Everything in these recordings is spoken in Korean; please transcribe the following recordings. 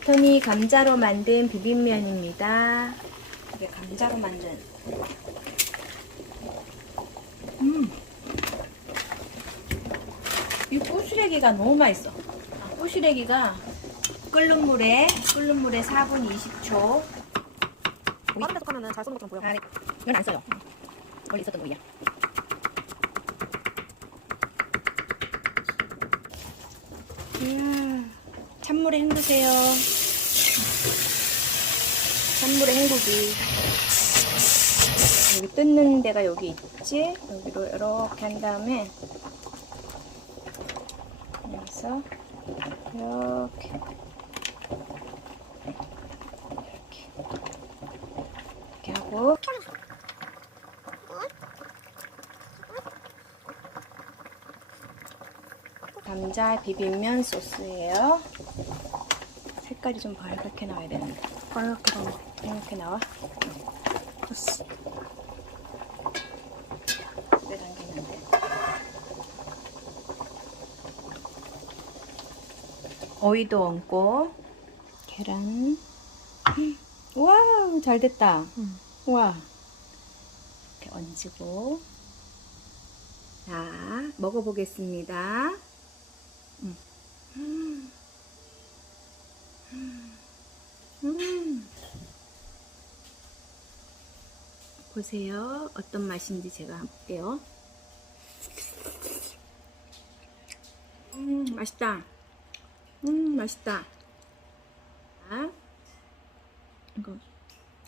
버터니 감자로 만든 비빔면입니다. 이게 감자로 만든. 음. 이 꼬시래기가 너무 맛있어. 아, 꼬시래기가 끓는 물에 끓는 물에 4분 20초. 다른 데서 하면은 잘 쓰는 것처럼 보여. 아, 이건 안 써요. 원래 있었던 오이야. 음, 찬물에 헹구세요. 찬물에 헹구기. 여기 뜯는 데가 여기 있지? 여기로 이렇게 한 다음에 여기서 이렇게 이렇게 이렇게 하고 감자 비빔면 소스예요. 색깔이 좀 밝게 나와야 되는데. 빨갛게 나와. 이렇게 나와? 됐어. 왜 당기는데? 오이도 얹고 계란. 와, 잘 됐다. 응. 와. 이렇게 얹고. 자, 먹어보겠습니다. 음. 보세요. 어떤 맛인지 제가 볼게요. 음, 맛있다. 음, 맛있다. 자, 이거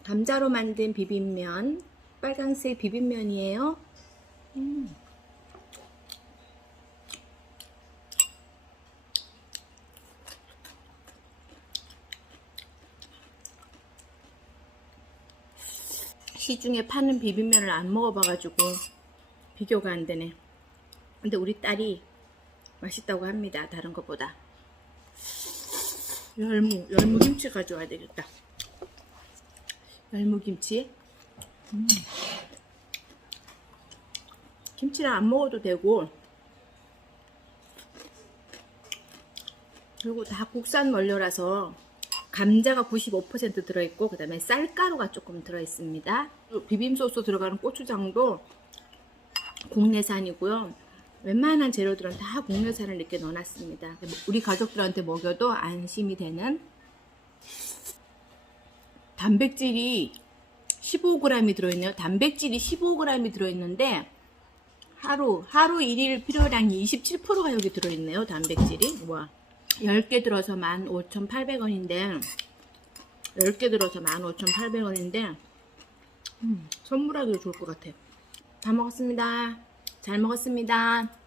감자로 만든 비빔면, 빨강색 비빔면이에요. 음. 시중에 파는 비빔면을 안 먹어봐가지고 비교가 안 되네. 근데 우리 딸이 맛있다고 합니다. 다른 것보다. 열무, 열무김치 가져와야 되겠다. 열무김치. 음. 김치를 안 먹어도 되고, 그리고 다 국산 원료라서 감자가 95% 들어있고 그 다음에 쌀가루가 조금 들어있습니다. 비빔소스 들어가는 고추장도 국내산이고요. 웬만한 재료들은 다 국내산을 이렇게 넣어놨습니다. 우리 가족들한테 먹여도 안심이 되는 단백질이 15g이 들어있네요. 단백질이 15g이 들어있는데 하루 하루 일일 필요량이 27%가 여기 들어있네요. 단백질이. 와. 10개 들어서 15,800원인데 10개 들어서 15,800원인데 음, 선물하기도 좋을 것 같아요. 다 먹었습니다. 잘 먹었습니다.